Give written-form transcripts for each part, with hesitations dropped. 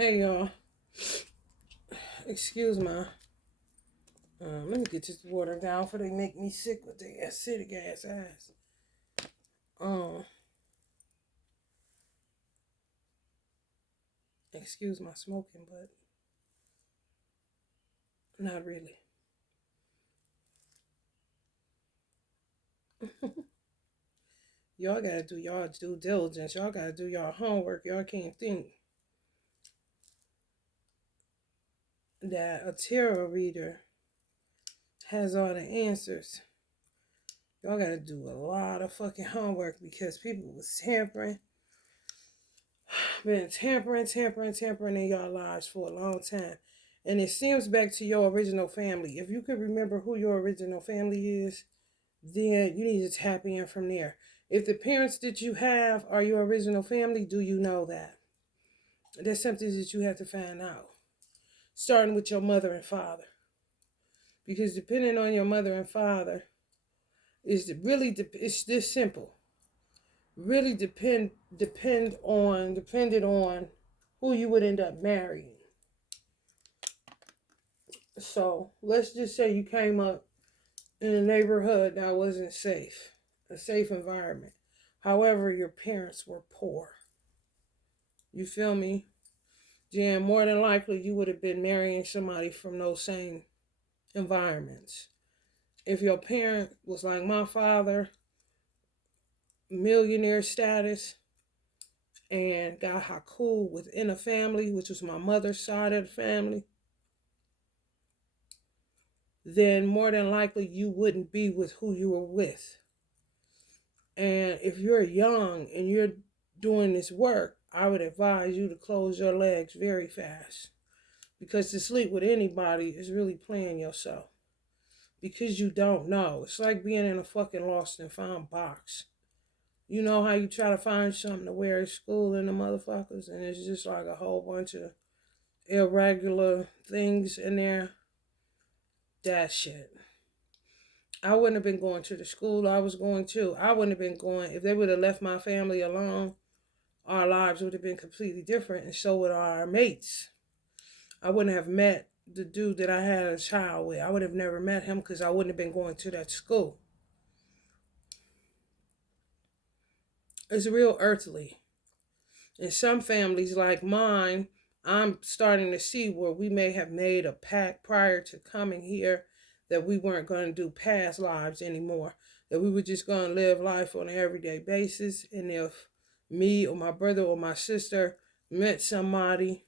Hey y'all, excuse my. Let me get this water down before they make me sick with their acidic ass. Um, excuse my smoking, but not really. Y'all gotta do y'all due diligence. Y'all gotta do y'all homework. Y'all can't think that a tarot reader has all the answers. Y'all gotta do a lot of fucking homework because people was been tampering in your lives for a long time. And it seems back to your original family. If you could remember who your original family is, then you need to tap in from there. If the parents that you have are your original family, do you know that? That's something that you have to find out. Starting with your mother and father. Because depending on your mother and father, it's this simple. Really depended on who you would end up marrying. So let's just say you came up in a neighborhood that wasn't safe, a safe environment. However, your parents were poor. You feel me? Then more than likely you would have been marrying somebody from those same environments. If your parent was like my father, millionaire status, and got haku within a family, which was my mother's side of the family, then more than likely you wouldn't be with who you were with. And if you're young and you're doing this work, I would advise you to close your legs very fast. Because to sleep with anybody is really playing yourself. Because you don't know. It's like being in a fucking lost and found box. You know how you try to find something to wear at school and the motherfuckers, and it's just like a whole bunch of irregular things in there? That shit. I wouldn't have been going to the school I was going to. I wouldn't have been going. If they would have left my family alone, our lives would have been completely different, and so would our mates. I wouldn't have met the dude that I had a child with. I would have never met him because I wouldn't have been going to that school. It's real earthly. In some families like mine, I'm starting to see where we may have made a pact prior to coming here that we weren't going to do past lives anymore, that we were just going to live life on an everyday basis. And if me or my brother or my sister met somebody,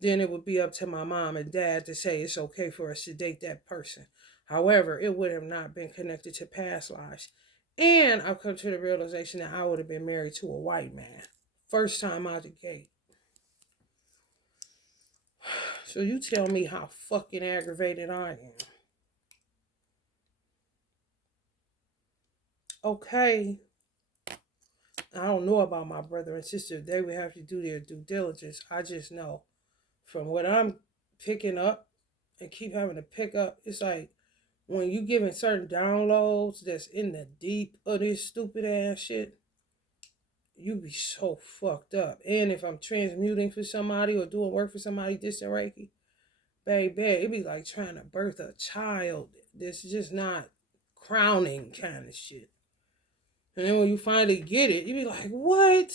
then it would be up to my mom and dad to say it's okay for us to date that person. However, it would have not been connected to past lives. And I've come to the realization that I would have been married to a white man. First time out the gate. So you tell me how fucking aggravated I am. Okay. I don't know about my brother and sister. They would have to do their due diligence. I just know from what I'm picking up and keep having to pick up, it's like when you giving certain downloads that's in the deep of this stupid ass shit, you be so fucked up. And if I'm transmuting for somebody or doing work for somebody, this and Reiki, baby, it be like trying to birth a child. This is just not crowning kind of shit. And then when you finally get it, you be like, what?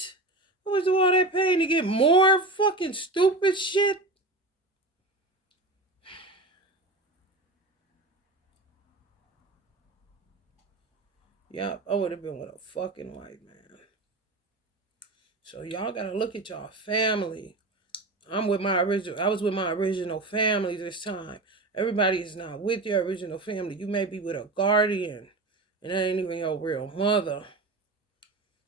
I was doing all that pain to get more fucking stupid shit? Yep, I would have been with a fucking white man. So y'all gotta look at y'all family. I was with my original family this time. Everybody is not with your original family. You may be with a guardian, and that ain't even your real mother.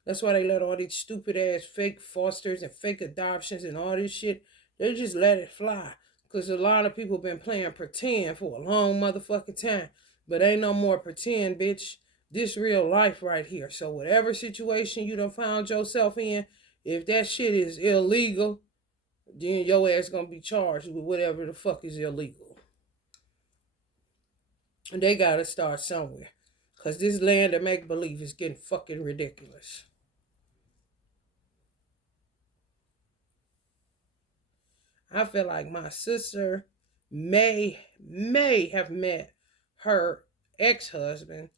That's why they let all these stupid ass fake fosters and fake adoptions and all this shit. They just let it fly. Because a lot of people been playing pretend for a long motherfucking time. But ain't no more pretend, bitch. This real life right here. So whatever situation you done found yourself in, if that shit is illegal, then your ass gonna be charged with whatever the fuck is illegal. And they gotta start somewhere. Cause this land of make believe is getting fucking ridiculous. I feel like my sister may have met her ex-husband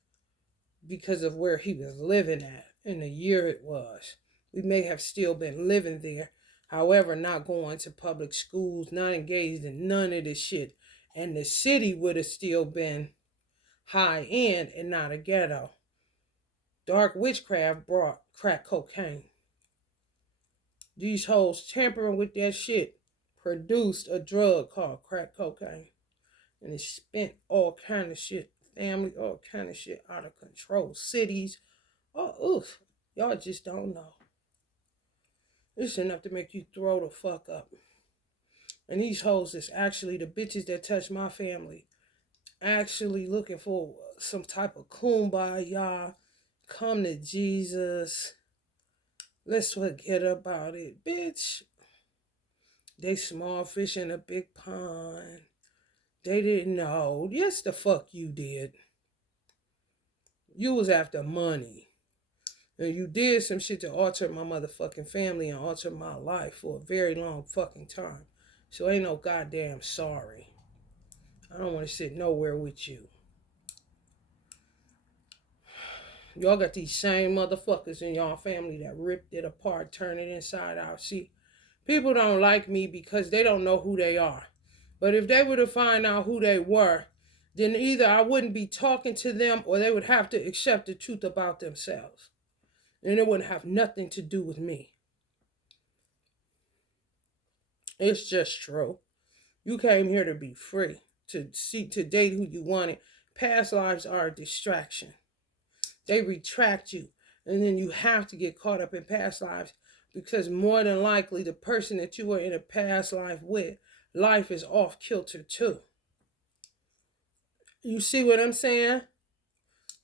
because of where he was living at in the year it was. We may have still been living there. However, not going to public schools, not engaged in none of this shit. And the city would have still been high end and not a ghetto. Dark witchcraft brought crack cocaine. These hoes tampering with that shit produced a drug called crack cocaine. And it spent all kind of shit, family, all kind of shit out of control. Cities, oh, oof, y'all just don't know. It's enough to make you throw the fuck up. And these hoes is actually the bitches that touch my family. Actually looking for some type of kumbaya, come to Jesus. Let's forget about it, bitch. They small fish in a big pond. They didn't know. Yes, the fuck you did. You was after money. And you did some shit to alter my motherfucking family and alter my life for a very long fucking time. So ain't no goddamn sorry. I don't want to sit nowhere with you. Y'all got these same motherfuckers in y'all family that ripped it apart, turn it inside out. See, people don't like me because they don't know who they are. But if they were to find out who they were, then either I wouldn't be talking to them or they would have to accept the truth about themselves. And it wouldn't have nothing to do with me. It's just true. You came here to be free, to date who you wanted. Past lives are a distraction. They retract you. And then you have to get caught up in past lives because more than likely the person that you were in a past life with, life is off kilter too. You see what I'm saying?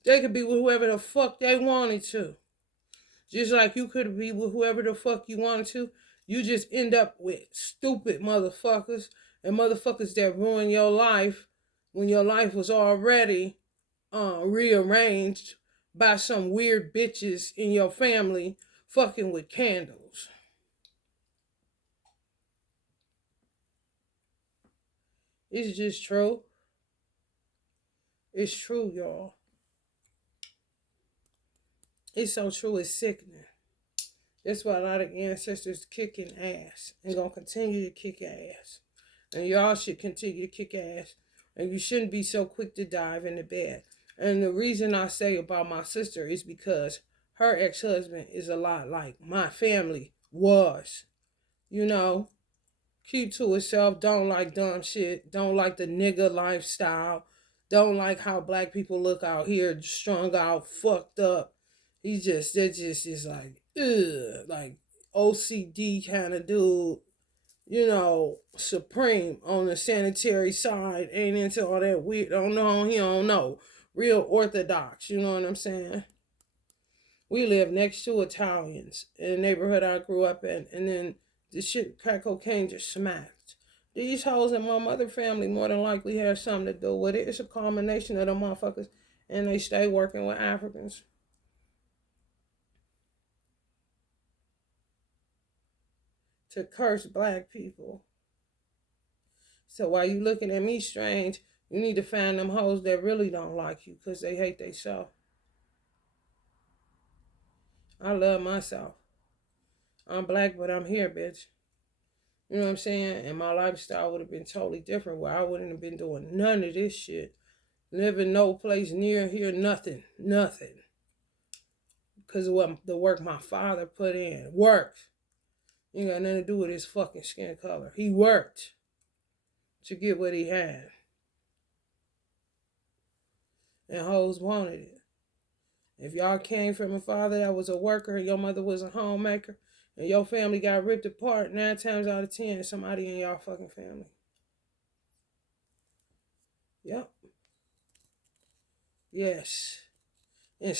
They could be with whoever the fuck they wanted to. Just like you could be with whoever the fuck you wanted to. You just end up with stupid motherfuckers and motherfuckers that ruin your life when your life was already rearranged by some weird bitches in your family fucking with candles. It's just true. It's true, y'all. It's so true, it's sickening. That's why a lot of ancestors kicking ass and gonna continue to kick ass. And y'all should continue to kick ass. And you shouldn't be so quick to dive into bed. And the reason I say about my sister is because her ex-husband is a lot like my family was. You know, keep to itself, don't like dumb shit, don't like the nigga lifestyle, don't like how black people look out here, strung out, fucked up. That just is like, ugh, like OCD kind of dude, you know, supreme on the sanitary side, ain't into all that weird, he don't know. Real orthodox, you know what I'm saying? We live next to Italians in the neighborhood I grew up in, and then the shit, crack cocaine just smacked. These hoes in my mother family more than likely have something to do with it. It's a combination of them motherfuckers, and they stay working with Africans. To curse black people. So while you looking at me strange, you need to find them hoes that really don't like you because they hate themselves. I love myself. I'm black, but I'm here, bitch. You know what I'm saying? And my lifestyle would have been totally different where I wouldn't have been doing none of this shit. Living no place near here, nothing. Nothing. Because of what the work my father put in. Worked. Ain't got nothing to do with his fucking skin color. He worked to get what he had. And hoes wanted it. If y'all came from a father that was a worker and your mother was a homemaker and your family got ripped apart, 9 times out of 10, somebody in y'all fucking family. Yep. Yes. And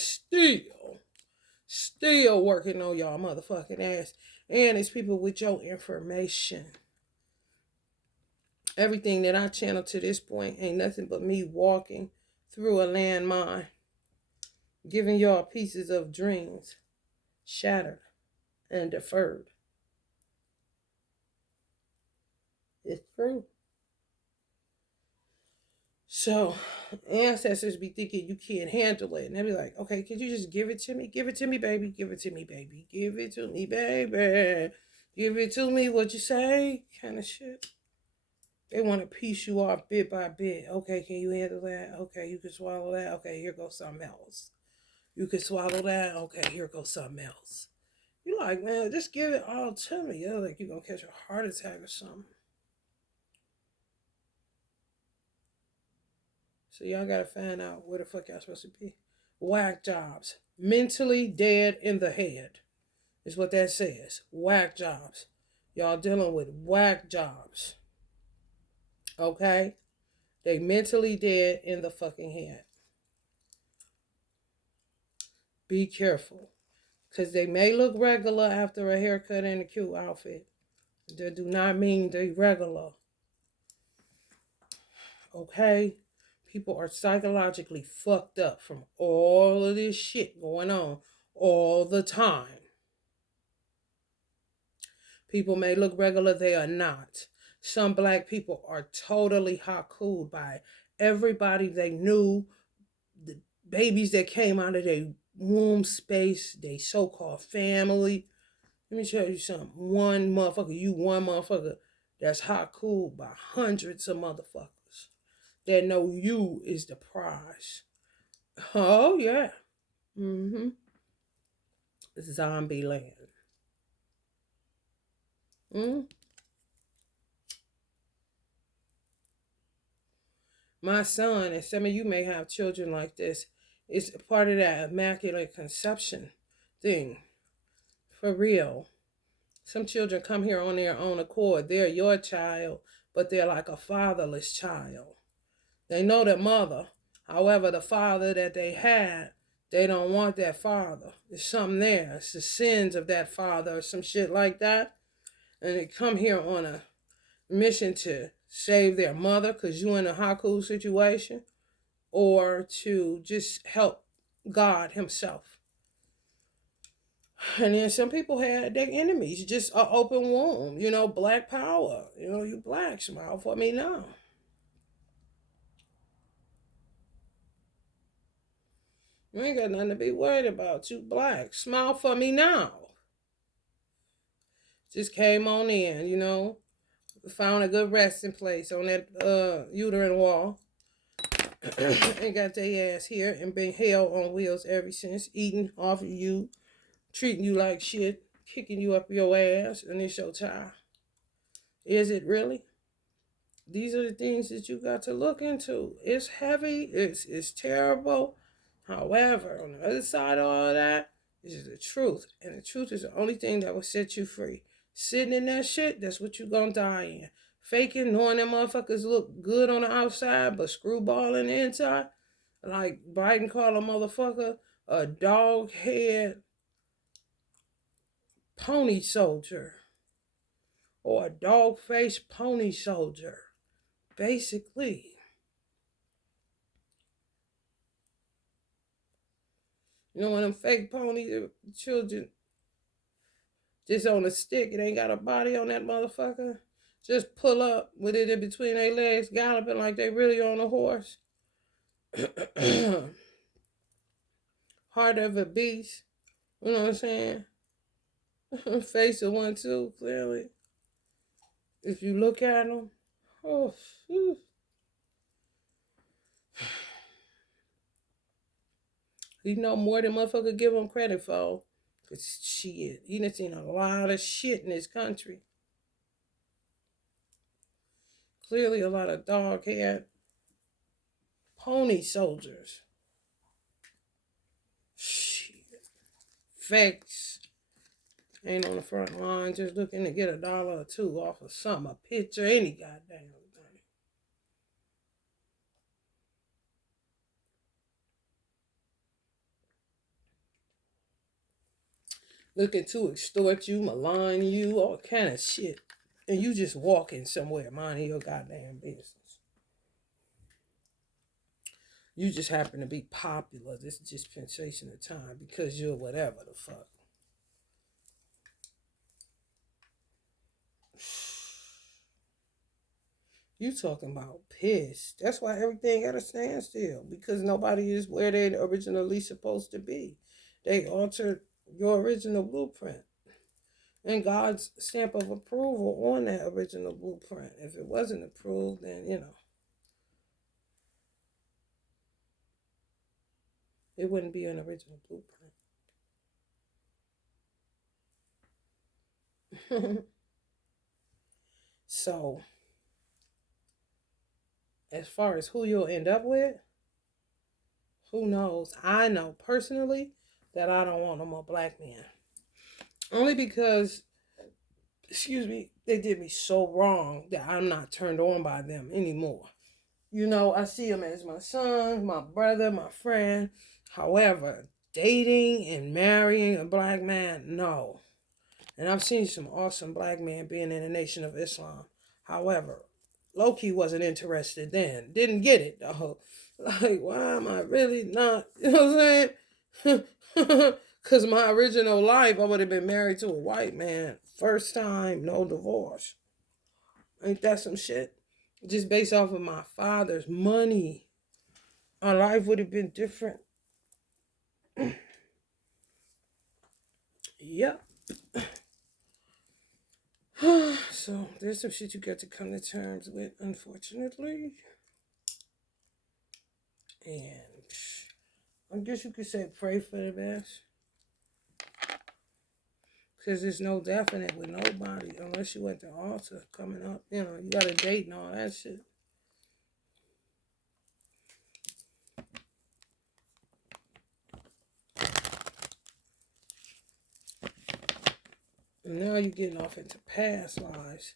still working on y'all motherfucking ass. And it's people with your information. Everything that I channel to this point ain't nothing but me walking through a landmine, giving y'all pieces of dreams, shattered and deferred. It's true. So ancestors be thinking you can't handle it. And they be like, okay, could you just give it to me? Give it to me, baby. Give it to me, baby. Give it to me, baby. Give it to me, what you say? Kind of shit. They want to piece you off bit by bit. Okay, can you handle that? Okay, you can swallow that. Okay, here goes something else. You can swallow that. Okay, here goes something else. You like, man, just give it all to me. You're like, you're going to catch a heart attack or something. So y'all got to find out where the fuck y'all supposed to be. Whack jobs. Mentally dead in the head is what that says. Whack jobs. Y'all dealing with whack jobs. Okay? They mentally dead in the fucking head. Be careful. Because they may look regular after a haircut and a cute outfit. That do not mean they regular. Okay? People are psychologically fucked up from all of this shit going on all the time. People may look regular, they are not. Some black people are totally haku'd by everybody they knew, the babies that came out of their womb space, they so-called family. Let me tell you something. One motherfucker that's haku'd by hundreds of motherfuckers that know you is the prize. Oh, yeah. Mm-hmm. Zombie land. Mm-hmm. My son, and some of you may have children like this, is part of that immaculate conception thing. For real. Some children come here on their own accord. They're your child, but they're like a fatherless child. They know their mother. However, the father that they had, they don't want that father. There's something there. It's the sins of that father or some shit like that. And they come here on a mission to save their mother because you're in a haku situation, or to just help God himself. And then some people had their enemies, just an open womb, black power. You black, smile for me now. You ain't got nothing to be worried about. You black, smile for me now. Just came on in, found a good resting place on that uterine wall. And got their ass here and been hell on wheels ever since, eating off of you, treating you like shit, kicking you up your ass, and it's your child. Is it really? These are the things that you got to look into. It's heavy, it's terrible. However, on the other side of all that is the truth. And the truth is the only thing that will set you free. Sitting in that shit, that's what you gonna die in. Faking, knowing them motherfuckers look good on the outside, but screwball in the inside. Like Biden called a motherfucker a dog head pony soldier. Or a dog faced pony soldier. Basically. One of them fake ponies, children, just on a stick, it ain't got a body on that motherfucker. Just pull up with it in between their legs, galloping like they really on a horse. Heart of a beast. You know what I'm saying? Face of one too, clearly. If you look at them, oh, whew. He know more than motherfucker give him credit for. Cause shit, he done seen a lot of shit in this country. Clearly a lot of dog-haired pony soldiers. Shit. Fakes. Ain't on the front line, just looking to get $1 or $2 off of something, a picture, any goddamn thing. Looking to extort you, malign you, all kind of shit. And you just walking somewhere, minding your goddamn business. You just happen to be popular this dispensation of time because you're whatever the fuck. You talking about pissed. That's why everything at a standstill. Because nobody is where they originally supposed to be. They altered your original blueprint. And God's stamp of approval on that original blueprint. If it wasn't approved, then it wouldn't be an original blueprint. So, as far as who you'll end up with, who knows? I know personally that I don't want no more black men. Only because, excuse me, they did me so wrong that I'm not turned on by them anymore. I see them as my son, my brother, my friend. However, dating and marrying a black man, no. And I've seen some awesome black men being in the Nation of Islam. However, Loki wasn't interested then. Didn't get it, though. Like, why am I really not? You know what I'm saying? Because my original life, I would have been married to a white man. First time, no divorce. Ain't that some shit? Just based off of my father's money, our life would have been different. Yep. So there's some shit you got to come to terms with, unfortunately. And I guess you could say pray for the best. Because there's no definite with nobody unless you at the altar coming up. You got a date and all that shit. And now you're getting off into past lives.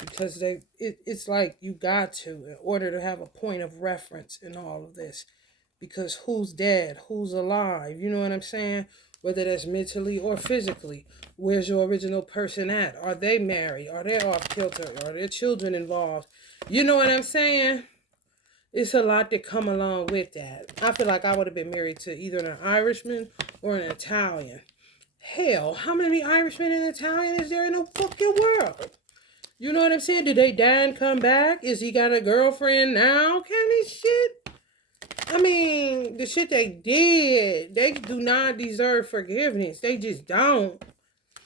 Because it's like you got to, in order to have a point of reference in all of this. Because who's dead? Who's alive? You know what I'm saying? Whether that's mentally or physically. Where's your original person at? Are they married? Are they off kilter? Are there children involved? You know what I'm saying? It's a lot that come along with that. I feel like I would have been married to either an Irishman or an Italian. Hell, how many Irishmen and Italian is there in the fucking world? You know what I'm saying? Did they die and come back? Is he got a girlfriend now? Kind of shit. I mean, the shit they did, they do not deserve forgiveness. They just don't.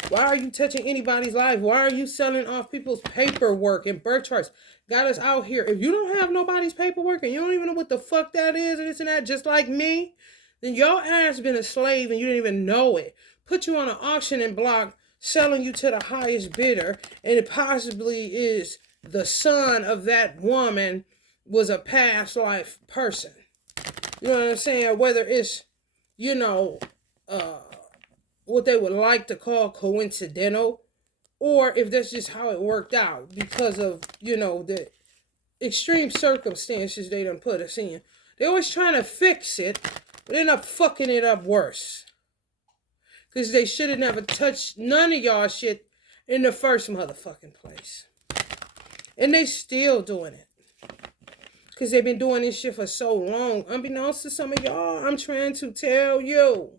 Why are you touching anybody's life? Why are you selling off people's paperwork and birth charts? Got us out here. If you don't have nobody's paperwork and you don't even know what the fuck that is and this and that, just like me, then your ass been a slave and you didn't even know it. Put you on an auctioning block, selling you to the highest bidder, and it possibly is the son of that woman was a past life person. You know what I'm saying? Whether it's, what they would like to call coincidental, or if that's just how it worked out because of, the extreme circumstances they done put us in. They always trying to fix it, but end up fucking it up worse. Because they should have never touched none of y'all shit in the first motherfucking place. And they still doing it. Because they've been doing this shit for so long. Unbeknownst to some of y'all, I'm trying to tell you.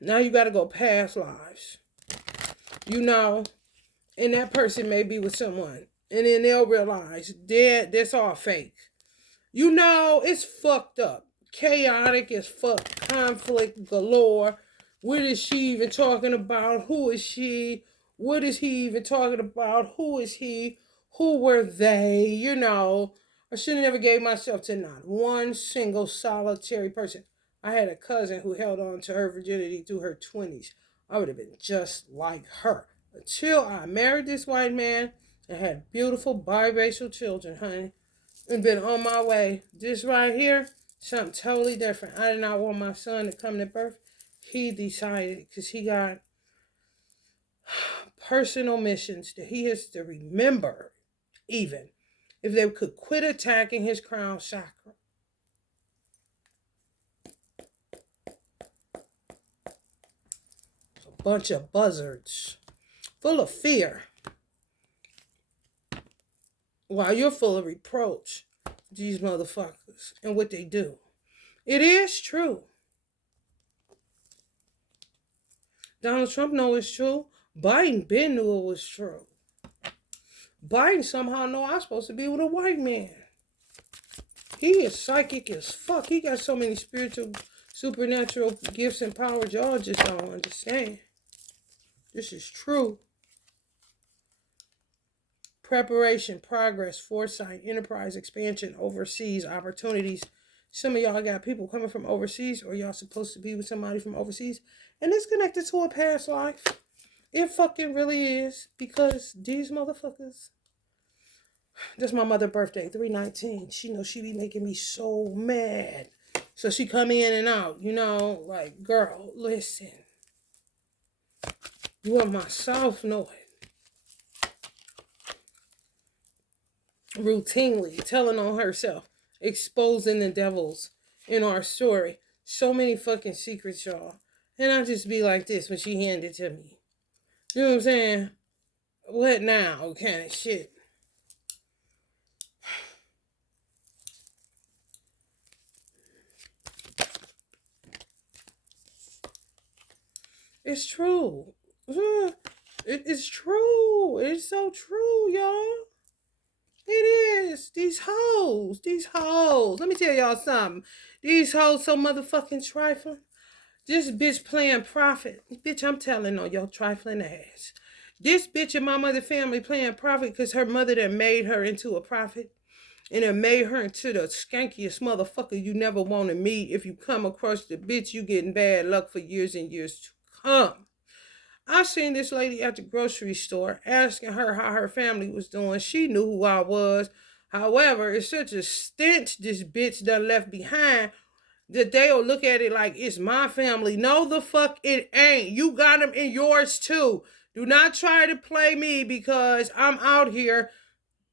Now you got to go past lives. And that person may be with someone. And then they'll realize that's all fake. It's fucked up. Chaotic as fuck. Conflict galore. What is she even talking about? Who is she? What is he even talking about? Who is he? Who were they? I should have never gave myself to not one single solitary person. I had a cousin who held on to her virginity through her 20s. I would have been just like her. Until I married this white man and had beautiful biracial children, honey. And been on my way. This right here, something totally different. I did not want my son to come to birth. He decided, because he got personal missions that he has to remember, even if they could quit attacking his crown chakra. A bunch of buzzards full of fear while you're full of reproach. These motherfuckers and what they do. It is true. Donald Trump know it's true. Biden been knew it was true. Biden somehow know I'm supposed to be with a white man. He is psychic as fuck. He got so many spiritual, supernatural gifts and powers y'all just don't understand. This is true. Preparation, progress, foresight, enterprise, expansion, overseas, opportunities. Some of y'all got people coming from overseas, or y'all supposed to be with somebody from overseas, and it's connected to a past life. It fucking really is, because these motherfuckers. That's my mother's birthday, 3/19. She knows she be making me so mad. So she come in and out, like, girl, listen. You want my self know it. Routinely telling on herself, exposing the devils in our story. So many fucking secrets, y'all. And I just be like this when she handed it to me. You know what I'm saying? What now? Kind of shit. It's true. It's true. It's so true, y'all. It is. These hoes. Let me tell y'all something. These hoes so motherfucking trifling. This bitch playing prophet. Bitch, I'm telling on your trifling ass. This bitch and my mother family playing prophet because her mother done made her into a prophet. And it made her into the skankiest motherfucker you never want to meet. If you come across the bitch, you getting bad luck for years and years to come. I seen this lady at the grocery store asking her how her family was doing. She knew who I was. However, it's such a stench this bitch done left behind that they'll look at it like it's my family. No, the fuck it ain't. You got them in yours too. Do not try to play me because I'm out here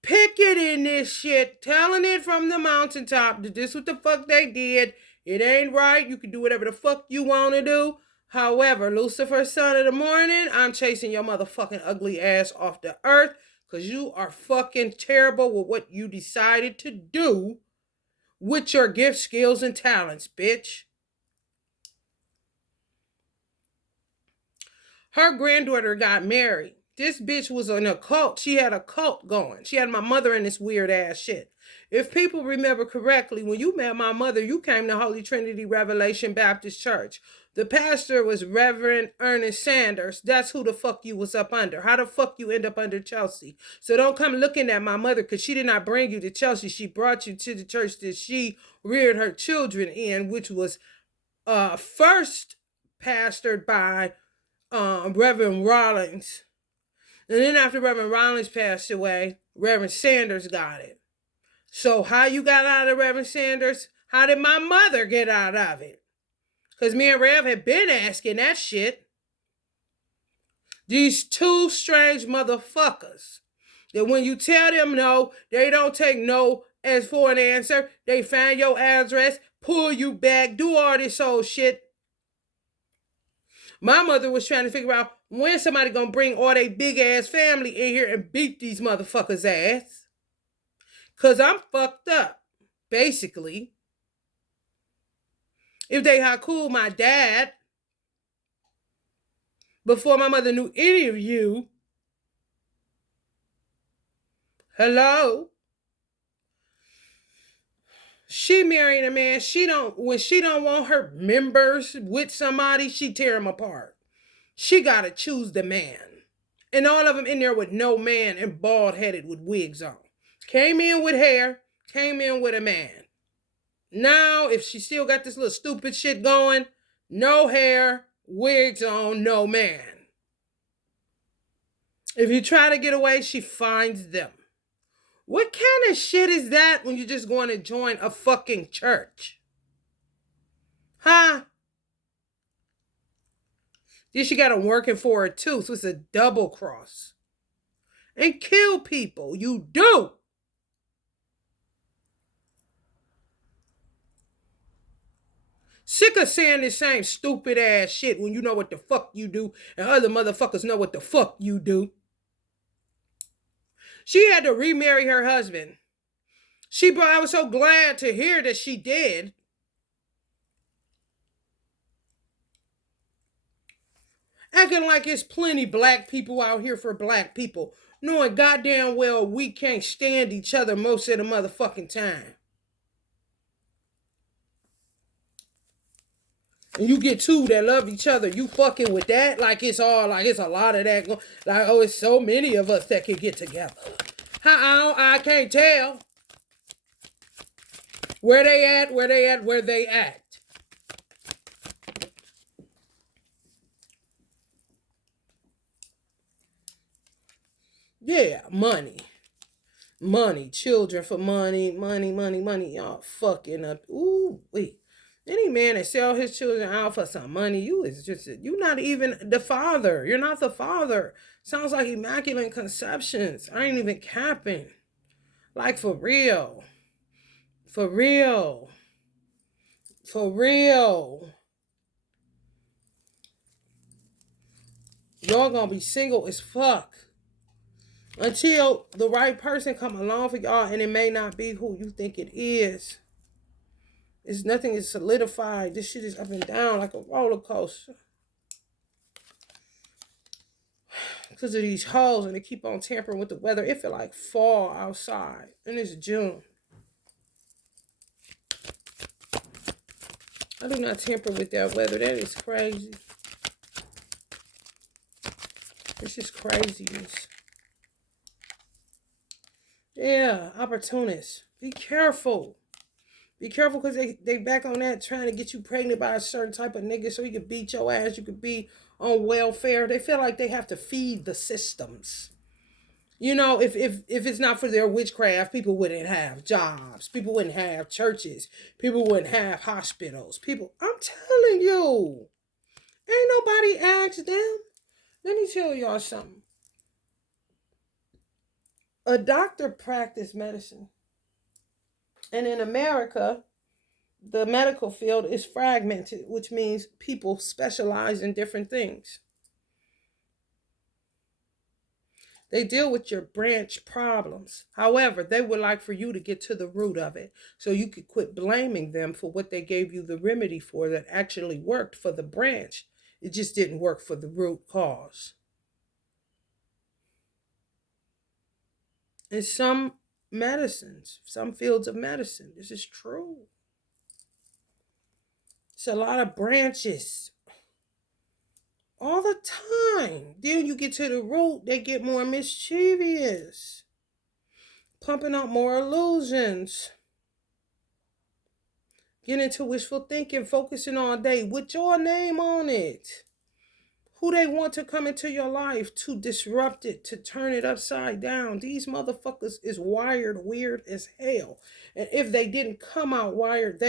picketing this shit, telling it from the mountaintop that this what the fuck they did. It ain't right. You can do whatever the fuck you want to do. However, Lucifer, son of the morning, I'm chasing your motherfucking ugly ass off the earth because you are fucking terrible with what you decided to do with your gifts, skills, and talents, bitch. Her granddaughter got married. This bitch was in a cult. She had a cult going. She had my mother in this weird ass shit. If people remember correctly, when you met my mother, you came to Holy Trinity Revelation Baptist Church. The pastor was Reverend Ernest Sanders. That's who the fuck you was up under. How the fuck you end up under Chelsea? So don't come looking at my mother because she did not bring you to Chelsea. She brought you to the church that she reared her children in, which was first pastored by Reverend Rollins. And then after Reverend Rollins passed away, Reverend Sanders got it. So how you got out of Reverend Sanders? How did my mother get out of it? Because me and Rev had been asking that shit. These two strange motherfuckers that when you tell them no, they don't take no as for an answer. They find your address, pull you back, do all this old shit. My mother was trying to figure out when somebody gonna bring all they big ass family in here and beat these motherfuckers' ass. Cause I'm fucked up, basically. If they had cool my dad before my mother knew any of you. Hello? She marrying a man, when she don't want her members with somebody, she tear them apart. She gotta choose the man. And all of them in there with no man and bald-headed with wigs on. Came in with hair, came in with a man. Now, if she still got this little stupid shit going, no hair, wigs on, no man. If you try to get away, she finds them. What kind of shit is that when you're just going to join a fucking church? Huh? Then she got them working for her too, so it's a double cross. And kill people. You do. Sick of saying the same stupid ass shit when you know what the fuck you do and other motherfuckers know what the fuck you do. She had to remarry her husband. I was so glad to hear that she did. Acting like it's plenty black people out here for black people, knowing goddamn well we can't stand each other most of the motherfucking time. And you get two that love each other, you fucking with that like it's all like it's a lot of that. Like, oh, it's so many of us that can get together. How I can't tell. Where they at, where they at, where they at. Yeah, money. Money. Children for money. Money. Y'all fucking up. Ooh, wait. Any man that sell his children out for some money, you not even the father. You're not the father. Sounds like immaculate conceptions. I ain't even capping. Like for real. For real. For real. Y'all gonna be single as fuck. Until the right person come along for y'all, and it may not be who you think it is. It's nothing is solidified. This shit is up and down like a roller coaster. Because of these hoes, and they keep on tampering with the weather. It feel like fall outside, and it's June. I do not tamper with that weather. That is crazy. It's just craziness. Yeah, opportunists. Be careful. Be careful because they back on that trying to get you pregnant by a certain type of nigga so you can beat your ass. You could be on welfare. They feel like they have to feed the systems. You know, if it's not for their witchcraft, people wouldn't have jobs. People wouldn't have churches. People wouldn't have hospitals. I'm telling you, ain't nobody asked them. Let me tell y'all something. A doctor practiced medicine. And in America, the medical field is fragmented, which means people specialize in different things. They deal with your branch problems. However, they would like for you to get to the root of it so you could quit blaming them for what they gave you the remedy for that actually worked for the branch. It just didn't work for the root cause. In some medicines, some fields of medicine, this is true. It's a lot of branches all the time. Then you get to the root, they get more mischievous, pumping out more illusions, get into wishful thinking, focusing all day with your name on it. Who they want to come into your life to disrupt it, to turn it upside down. These motherfuckers is wired weird as hell. And if they didn't come out wired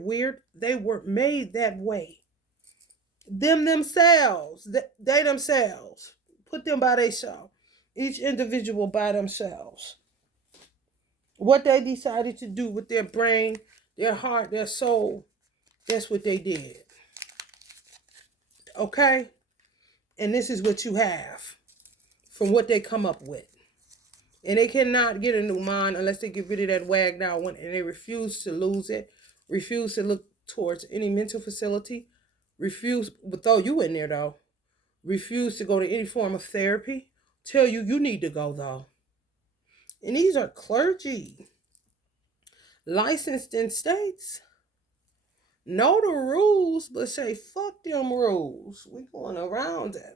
weird, they were made that way. Themselves, they themselves, put them by themselves. Each individual by themselves. What they decided to do with their brain, their heart, their soul, that's what they did. Okay? And this is what you have from what they come up with. And they cannot get a new mind unless they get rid of that wagged out one. And they refuse to lose it. Refuse to look towards any mental facility. Refuse, but throw you in there though. Refuse to go to any form of therapy. Tell you need to go though. And these are clergy. Licensed in states. Know the rules, but say, fuck them rules. We going around them.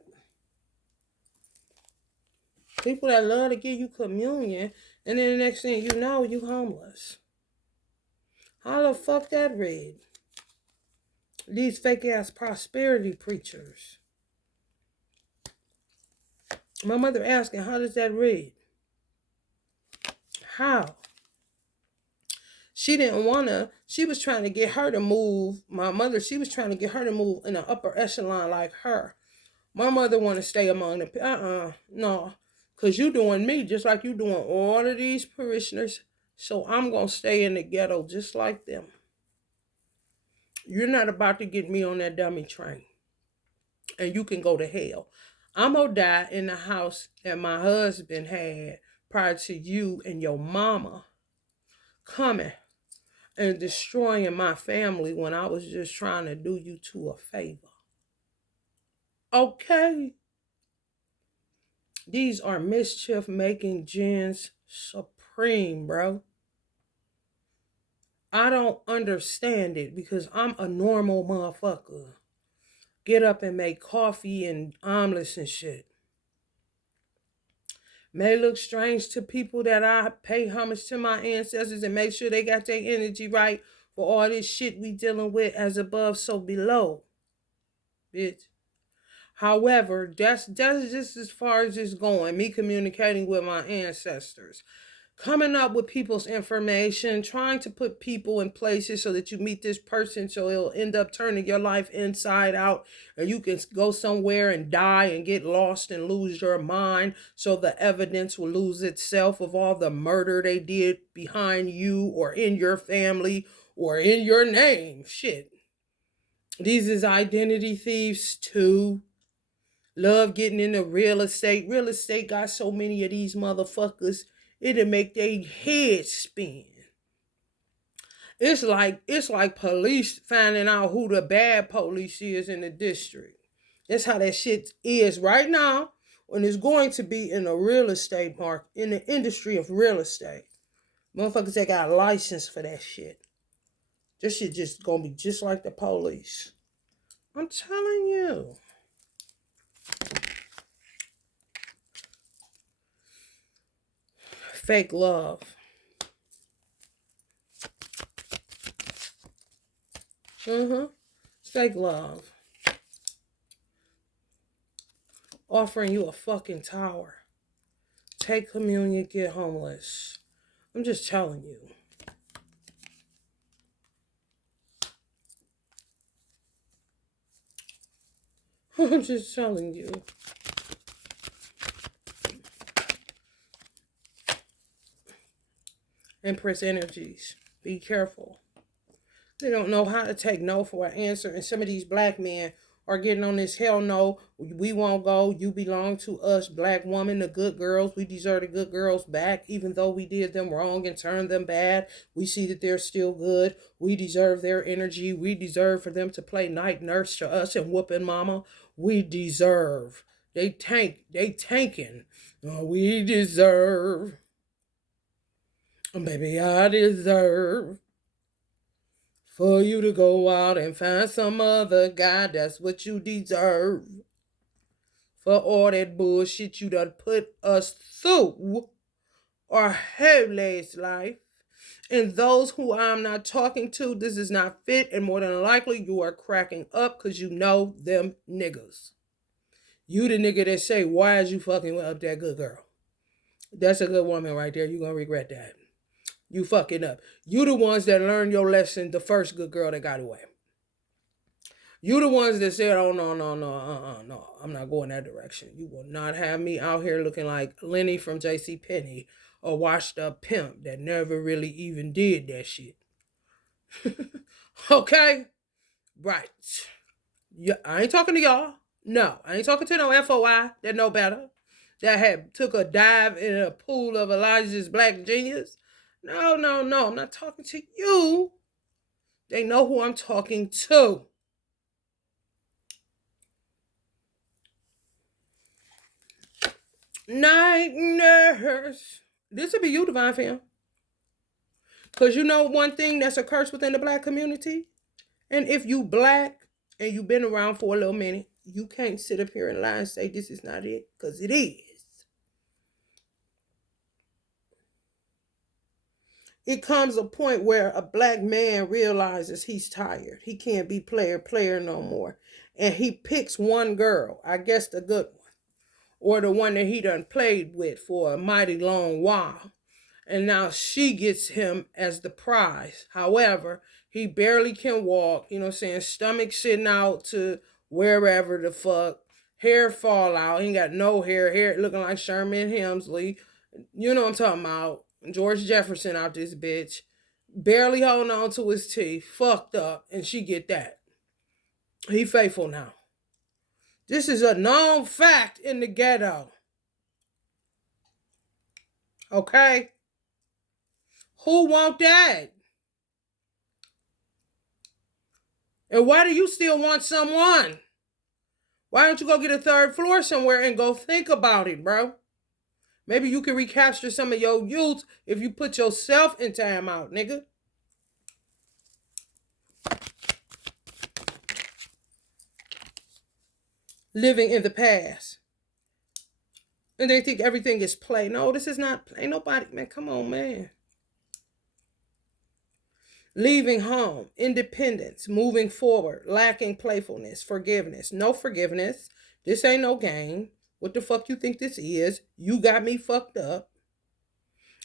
People that love to give you communion, and then the next thing you know, you homeless. How the fuck that read? These fake ass prosperity preachers. My mother asking, how does that read? How? She didn't want to, she was trying to get her to move, my mother, she was trying to get her to move in an upper echelon like her. My mother want to stay among the, no, because you doing me just like you doing all of these parishioners, so I'm going to stay in the ghetto just like them. You're not about to get me on that dummy train, and you can go to hell. I'm going to die in the house that my husband had prior to you and your mama coming and destroying my family when I was just trying to do you two a favor. Okay? These are mischief-making gens supreme, bro. I don't understand it because I'm a normal motherfucker. Get up and make coffee and omelets and shit. May look strange to people that I pay homage to my ancestors and make sure they got their energy right for all this shit we dealing with as above, so below. Bitch. However, that's just as far as it's going. Me communicating with my ancestors. Coming up with people's information, trying to put people in places so that you meet this person so it'll end up turning your life inside out and you can go somewhere and die and get lost and lose your mind so the evidence will lose itself of all the murder they did behind you or in your family or in your name. Shit. These is identity thieves too. Love getting into real estate. Real estate got so many of these motherfuckers, it'll make their heads spin. It's like police finding out who the bad police is in the district. That's how that shit is right now, and it's going to be in the real estate market, in the industry of real estate. Motherfuckers that got a license for that shit. This shit just gonna be just like the police. I'm telling you. Fake love. Fake love. Offering you a fucking tower. Take communion, get homeless. I'm just telling you. I'm just telling you. Empress energies. Be careful. They don't know how to take no for an answer. And some of these black men are getting on this hell no. We won't go. You belong to us, black woman, the good girls. We deserve the good girls back. Even though we did them wrong and turned them bad, we see that they're still good. We deserve their energy. We deserve for them to play night nurse to us and whooping mama. We deserve. They tanking. We deserve. Baby, I deserve for you to go out and find some other guy. That's what you deserve. For all that bullshit you done put us through our whole last life. And those who I'm not talking to, this is not fit. And more than likely, you are cracking up because you know them niggas. You the nigga that say, why is you fucking up that good girl? That's a good woman right there. You're going to regret that. You fucking up. You the ones that learned your lesson, the first good girl that got away. You the ones that said, oh, no, I'm not going that direction. You will not have me out here looking like Lenny from JCPenney, a washed up pimp that never really even did that shit. Okay? Right. Yeah, I ain't talking to y'all. No, I ain't talking to no FOI that know better, that had took a dive in a pool of Elijah's black genius. No, I'm not talking to you. They know who I'm talking to. Night nurse. This would be you, Divine Fam. Because you know one thing that's a curse within the black community? And if you black and you've been around for a little minute, you can't sit up here and lie and say this is not it. Because it is. It comes a point where a black man realizes he's tired. He can't be player no more. And he picks one girl, I guess the good one, or the one that he done played with for a mighty long while. And now she gets him as the prize. However, he barely can walk, you know what I'm saying? Stomach sitting out to wherever the fuck. Hair fall out. He ain't got no hair looking like Sherman Hemsley. You know what I'm talking about. George Jefferson out this bitch. Barely holding on to his teeth. Fucked up. And she get that. He faithful now. This is a known fact in the ghetto. Okay? Who want that? And why do you still want someone? Why don't you go get a third floor somewhere and go think about it, bro? Maybe you can recapture some of your youth if you put yourself in time out, nigga. Living in the past. And they think everything is play. No, this is not play. Nobody, man, come on, man. Leaving home, independence, moving forward, lacking playfulness, forgiveness. No forgiveness. This ain't no game. What the fuck you think this is? You got me fucked up.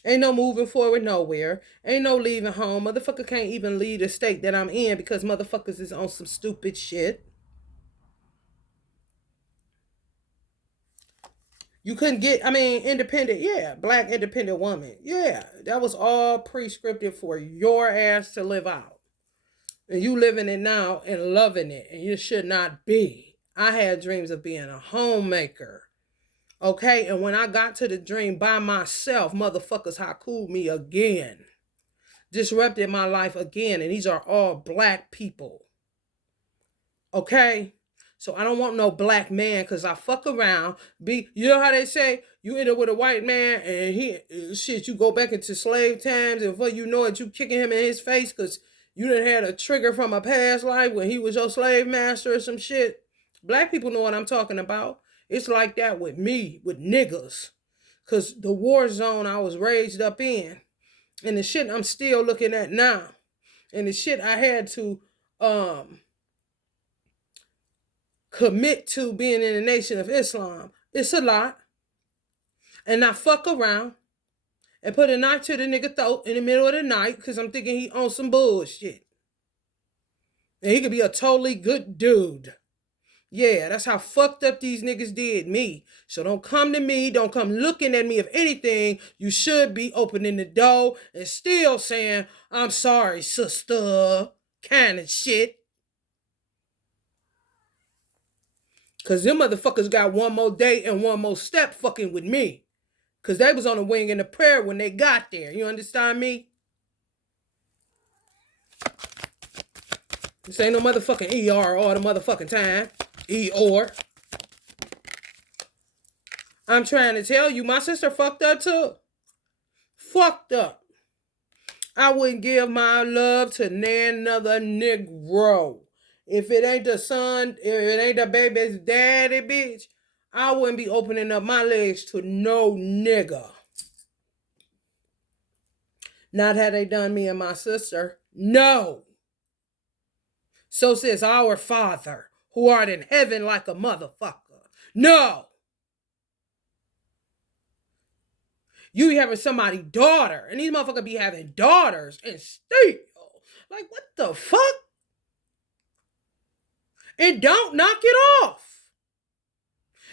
Ain't no moving forward nowhere. Ain't no leaving home. Motherfucker can't even leave the state that I'm in because motherfuckers is on some stupid shit. You couldn't get, independent, yeah, black independent woman. Yeah, that was all prescriptive for your ass to live out. And you living it now and loving it, and you should not be. I had dreams of being a homemaker. Okay, and when I got to the dream by myself, motherfuckers haku'd me again. Disrupted my life again, and these are all black people. Okay? So I don't want no black man because I fuck around. You know how they say you end up with a white man and you go back into slave times, and before you know it, you kicking him in his face because you done had a trigger from a past life when he was your slave master or some shit. Black people know what I'm talking about. It's like that with me, with niggas. Because the war zone I was raised up in, and the shit I'm still looking at now, and the shit I had to commit to being in the Nation of Islam, it's a lot. And I fuck around and put a knife to the nigga throat in the middle of the night because I'm thinking he on some bullshit. And he could be a totally good dude. Yeah, that's how fucked up these niggas did me. So don't come to me. Don't come looking at me. If anything, you should be opening the door and still saying, I'm sorry, sister, kind of shit. Because them motherfuckers got one more day and one more step fucking with me. Because they was on the wing in the prayer when they got there. You understand me? This ain't no motherfucking ER all the motherfucking time. E-or. I'm trying to tell you, my sister fucked up too. Fucked up. I wouldn't give my love to another Negro. If it ain't the son, if it ain't the baby's daddy, bitch, I wouldn't be opening up my legs to no nigga. Not had they done me and my sister. No. So says our Father, who art in heaven like a motherfucker. No. You having somebody's daughter, and these motherfuckers be having daughters and still. Like, what the fuck? And don't knock it off.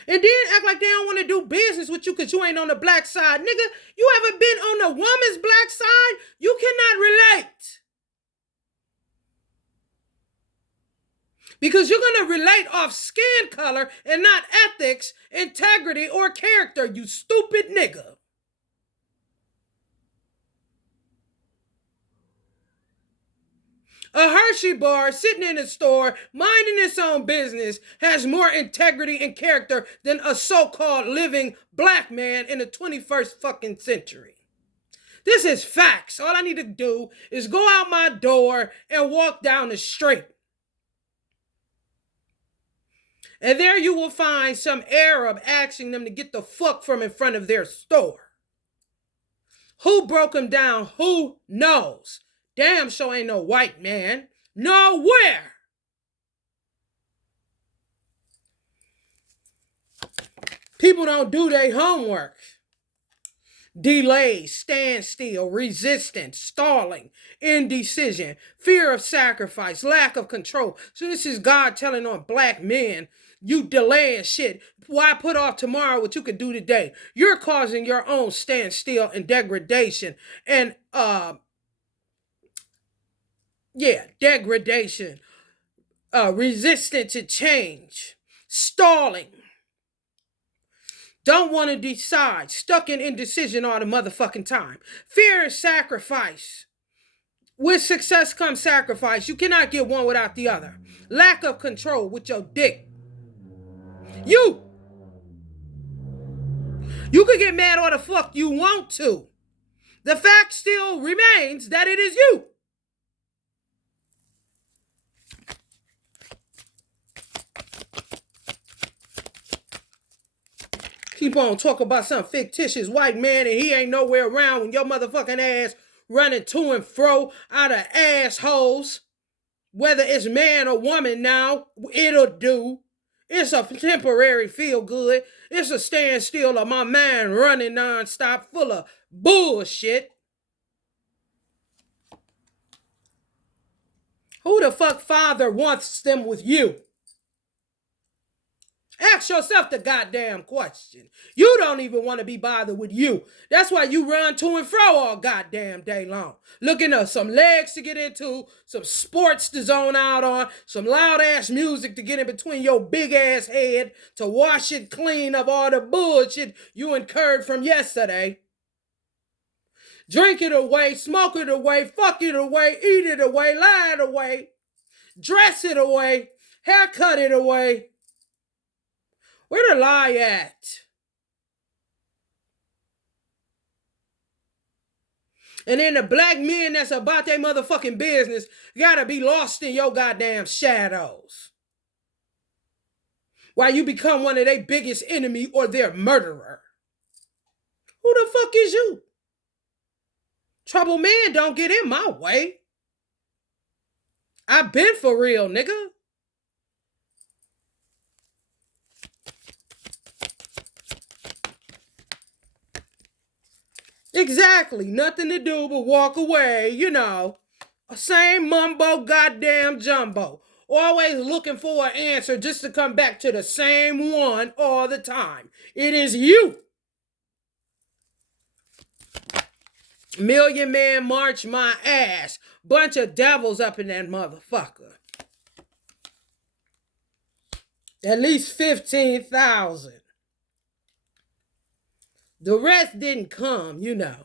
And then act like they don't want to do business with you because you ain't on the black side. Nigga, you ever been on the woman's black side? You cannot relate. Because you're going to relate off skin color and not ethics, integrity, or character, you stupid nigga. A Hershey bar sitting in a store, minding its own business, has more integrity and character than a so-called living black man in the 21st fucking century. This is facts. All I need to do is go out my door and walk down the street. And there you will find some Arab asking them to get the fuck from in front of their store. Who broke them down? Who knows? Damn sure ain't no white man. Nowhere. People don't do their homework. Delays, standstill, resistance, stalling, indecision, fear of sacrifice, lack of control. So this is God telling on black men, you delaying shit. Why put off tomorrow what you could do today? You're causing your own standstill and degradation and degradation, resistant to change, stalling, don't want to decide, stuck in indecision all the motherfucking time. Fear is sacrifice. With success comes sacrifice. You cannot get one without the other. Lack of control with your dick. You. You can get mad all the fuck you want to. The fact still remains that it is you. Keep on talking about some fictitious white man and he ain't nowhere around when your motherfucking ass running to and fro out of assholes. Whether it's man or woman now, it'll do. It's a temporary feel good. It's a standstill of my mind running nonstop full of bullshit. Who the fuck father wants them with you? Ask yourself the goddamn question. You don't even want to be bothered with you. That's why you run to and fro all goddamn day long. Looking at some legs to get into, some sports to zone out on, some loud ass music to get in between your big ass head to wash it clean of all the bullshit you incurred from yesterday. Drink it away, smoke it away, fuck it away, eat it away, lie it away, dress it away, haircut it away. Where the lie at? And then the black men that's about their motherfucking business gotta be lost in your goddamn shadows. While you become one of their biggest enemy or their murderer. Who the fuck is you? Trouble man don't get in my way. I been for real, nigga. Exactly. Nothing to do but walk away, you know. Same mumbo goddamn jumbo. Always looking for an answer just to come back to the same one all the time. It is you. Million Man March my ass. Bunch of devils up in that motherfucker. At least 15,000. The rest didn't come, you know.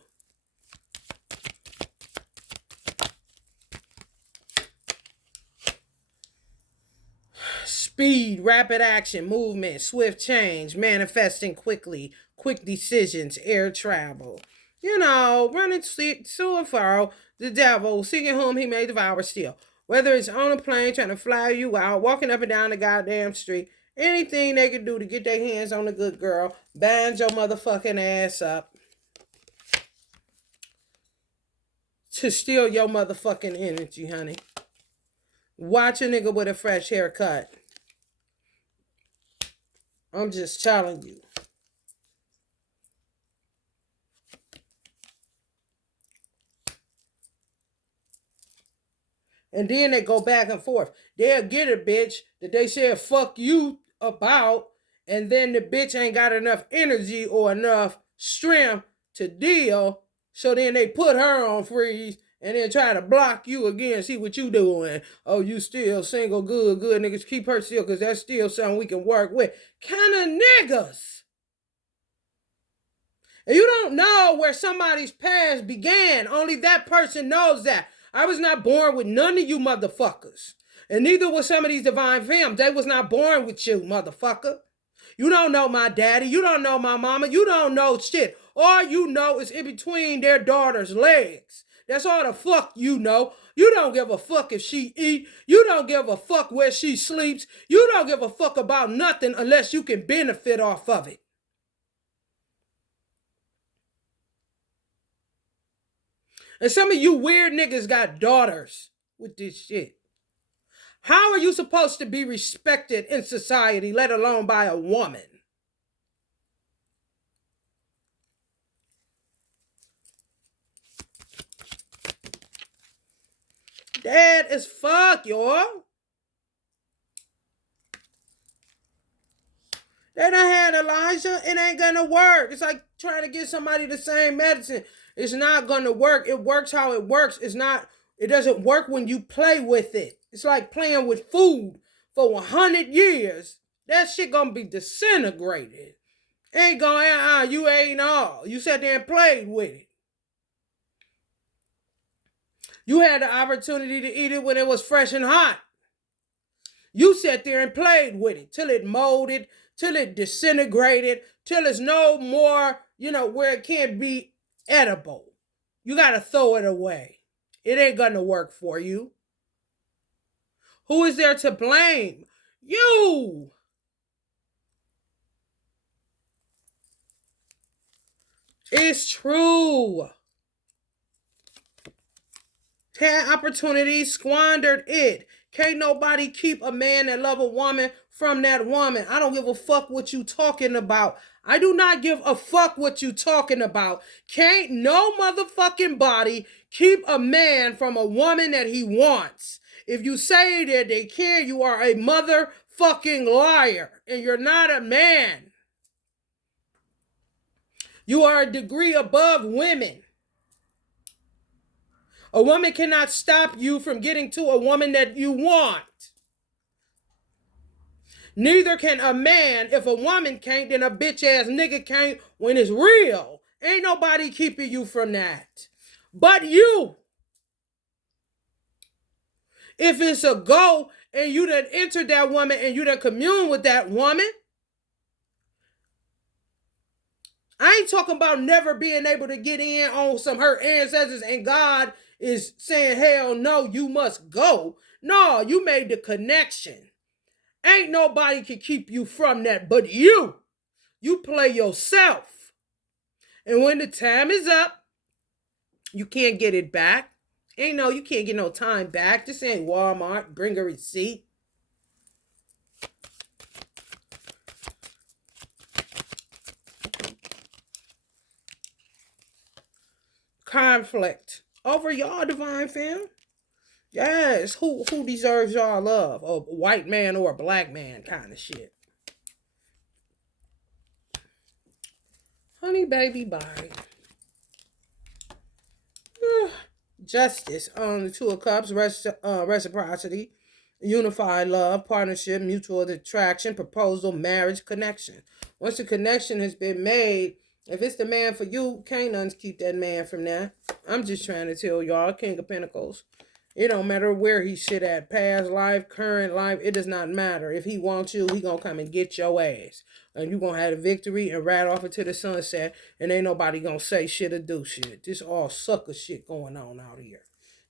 Speed, rapid action, movement, swift change, manifesting quickly, quick decisions, air travel. You know, running to and fro, the devil, seeking whom he may devour still. Whether it's on a plane trying to fly you out, walking up and down the goddamn street, anything they can do to get their hands on a good girl, bind your motherfucking ass up. To steal your motherfucking energy, honey. Watch a nigga with a fresh haircut. I'm just telling you. And then they go back and forth. They'll get a bitch that they said fuck you about, and then the bitch ain't got enough energy or enough strength to deal, so then they put her on freeze and then try to block you again, see what you doing. Oh, you still single, good niggas, keep her still because that's still something we can work with. Kind of niggas. And you don't know where somebody's past began. Only that person knows that. I was not born with none of you motherfuckers. And neither was some of these divine films. They was not born with you, motherfucker. You don't know my daddy. You don't know my mama. You don't know shit. All you know is in between their daughter's legs. That's all the fuck you know. You don't give a fuck if she eat. You don't give a fuck where she sleeps. You don't give a fuck about nothing unless you can benefit off of it. And some of you weird niggas got daughters with this shit. How are you supposed to be respected in society, let alone by a woman? Dead as fuck, y'all. They done had Elijah. It ain't gonna work. It's like trying to get somebody the same medicine. It's not gonna work. It works how it works. It doesn't work when you play with it. It's like playing with food for 100 years. That shit gonna be disintegrated. Ain't gonna, you ain't all. You sat there and played with it. You had the opportunity to eat it when it was fresh and hot. You sat there and played with it till it molded, till it disintegrated, till it's no more, where it can't be edible. You got to throw it away. It ain't going to work for you. Who is there to blame? You. It's true. Had opportunities, squandered it. Can't nobody keep a man that love a woman from that woman. I don't give a fuck what you talking about. I do not give a fuck what you talking about. Can't no motherfucking body keep a man from a woman that he wants. If you say that they can, you are a motherfucking liar. And you're not a man. You are a degree above women. A woman cannot stop you from getting to a woman that you want. Neither can a man. If a woman can't, then a bitch ass nigga can't when it's real. Ain't nobody keeping you from that. But you. If it's a go and you done entered that woman and you done commune with that woman, I ain't talking about never being able to get in on some her ancestors and God is saying, hell no, you must go. No, you made the connection. Ain't nobody can keep you from that but you. You play yourself. And when the time is up, you can't get it back. You can't get no time back. This ain't Walmart. Bring a receipt. Conflict over y'all, divine fam. Yes, who deserves y'all love? A white man or a black man kind of shit. Honey, baby, bye. Justice on the Two of Cups, reciprocity, unified love, partnership, mutual attraction, proposal, marriage, connection. Once the connection has been made, if it's the man for you, can't none keep that man from that. I'm just trying to tell y'all, King of Pentacles. It don't matter where he sit at, past life, current life, it does not matter. If he wants you, he gonna come and get your ass. And you gonna have a victory and ride off into the sunset, and ain't nobody gonna say shit or do shit. This all sucker shit going on out here.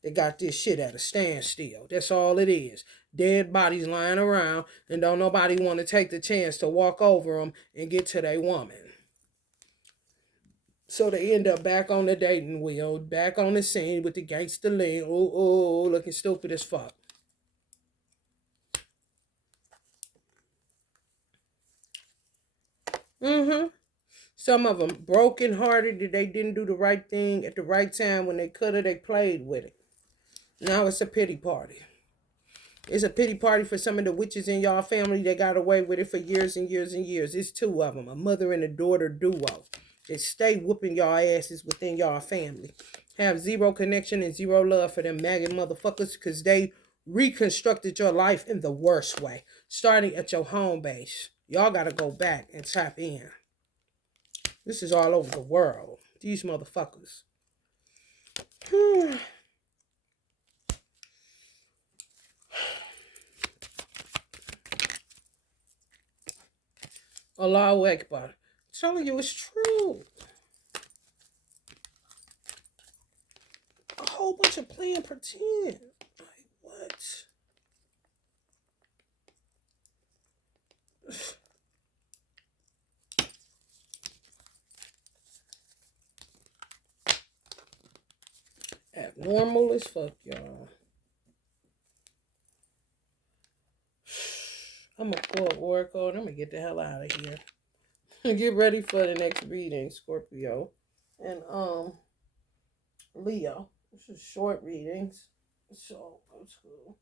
They got this shit at a standstill. That's all it is. Dead bodies lying around, and don't nobody want to take the chance to walk over them and get to their woman. So they end up back on the dating wheel, back on the scene with the gangster lean. Oh, looking stupid as fuck. Some of them broken-hearted that they didn't do the right thing at the right time when they could have, they played with it. Now it's a pity party. It's a pity party for some of the witches in y'all family that got away with it for years and years and years. It's two of them, a mother and a daughter duo. They stay whooping y'all asses within y'all family. Have zero connection and zero love for them maggot motherfuckers because they reconstructed your life in the worst way. Starting at your home base. Y'all got to go back and tap in. This is all over the world. These motherfuckers. Allahu Akbar. I'm telling you, it's true. A whole bunch of playing pretend. Like, what? Abnormal as fuck, y'all. I'm going to pull an oracle and I'm going to get the hell out of here. Get ready for the next reading, Scorpio. And, Leo. This is short readings. So, that's cool.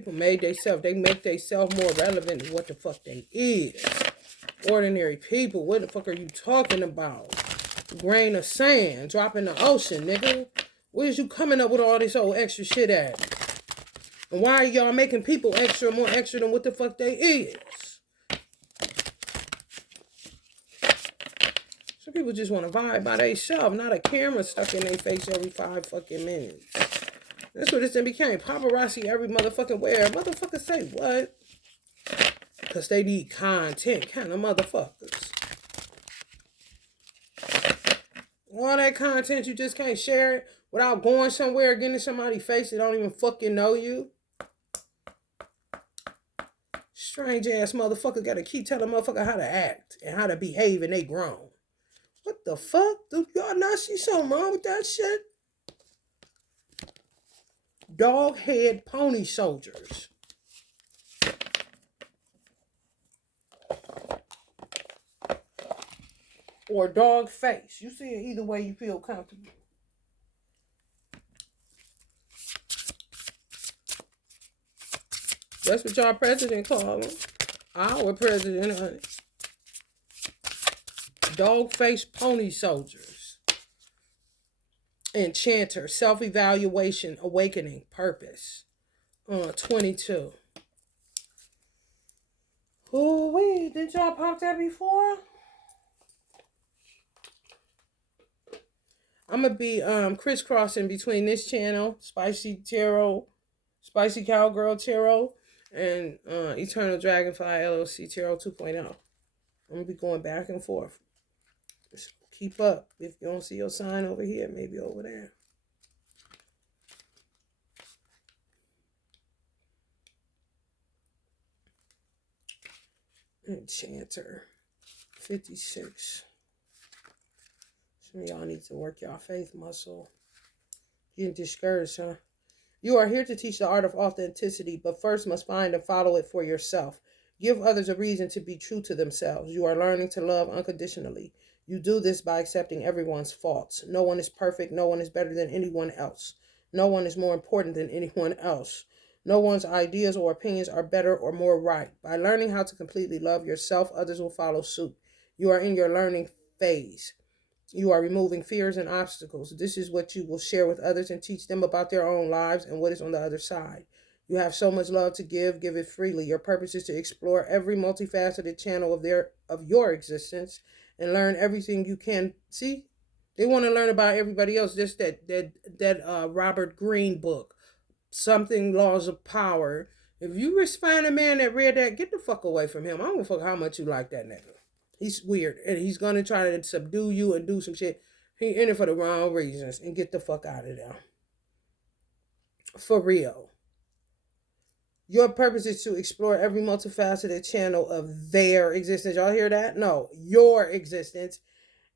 People made themselves. They make themselves more relevant than what the fuck they is. Ordinary people. What the fuck are you talking about? Grain of sand. Drop in the ocean, nigga. Where's you coming up with all this old extra shit at? And why are y'all making people extra, more extra than what the fuck they is? Some people just want to vibe by themselves, not a camera stuck in their face every 5 fucking minutes. That's what it became. Paparazzi every motherfucking where. Motherfuckers say what? Because they need content. Kind of motherfuckers. All that content, you just can't share it without going somewhere, getting in somebody's face that don't even fucking know you. Strange ass motherfucker gotta keep telling motherfucker how to act and how to behave and they grown. What the fuck? Do y'all not see something wrong with that shit? Dog head pony soldiers. Or dog face. You see it either way you feel comfortable. That's what y'all president call him. Our president, honey. Dog face pony soldiers. Enchanter. Self-evaluation. Awakening. Purpose. 22. Oh, wait. Didn't y'all pop that before? I'm going to be crisscrossing between this channel, Spicy Cowgirl Tarot, and Eternal Dragonfly LLC Tarot 2.0. I'm going to be going back and forth. Just keep up. If you don't see your sign over here, maybe over there. Enchanter. 56. Some of y'all need to work your faith muscle. Getting discouraged, huh? You are here to teach the art of authenticity, but first must find and follow it for yourself. Give others a reason to be true to themselves. You are learning to love unconditionally. You do this by accepting everyone's faults. No one is perfect. No one is better than anyone else. No one is more important than anyone else. No one's ideas or opinions are better or more right. By learning how to completely love yourself, others will follow suit. You are in your learning phase. You are removing fears and obstacles. This is what you will share with others and teach them about their own lives and what is on the other side. You have so much love to give. Give it freely. Your purpose is to explore every multifaceted channel of your existence and learn everything you can. See, they want to learn about everybody else. Just that Robert Greene book, Something Laws of Power. If you find a man that read that, get the fuck away from him. I don't give a fuck how much you like that nigga. He's weird, and he's going to try to subdue you and do some shit. He in it for the wrong reasons, and get the fuck out of there. For real. Your purpose is to explore every multifaceted channel of their existence. Y'all hear that? No, your existence,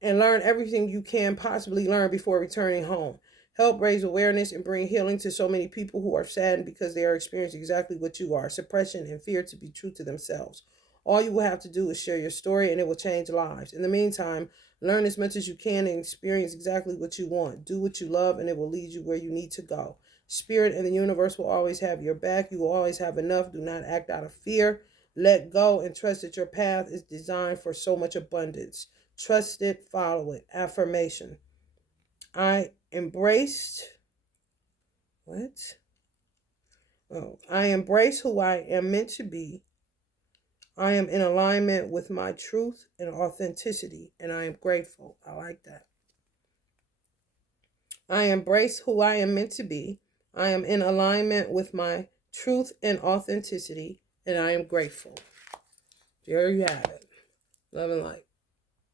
and learn everything you can possibly learn before returning home. Help raise awareness and bring healing to so many people who are saddened because they are experiencing exactly what you are, suppression and fear to be true to themselves. All you will have to do is share your story and it will change lives. In the meantime, learn as much as you can and experience exactly what you want. Do what you love and it will lead you where you need to go. Spirit and the universe will always have your back. You will always have enough. Do not act out of fear. Let go and trust that your path is designed for so much abundance. Trust it, follow it. Affirmation. I embrace who I am meant to be. I am in alignment with my truth and authenticity, and I am grateful. I like that. I embrace who I am meant to be. I am in alignment with my truth and authenticity, and I am grateful. There you have it. Love and light.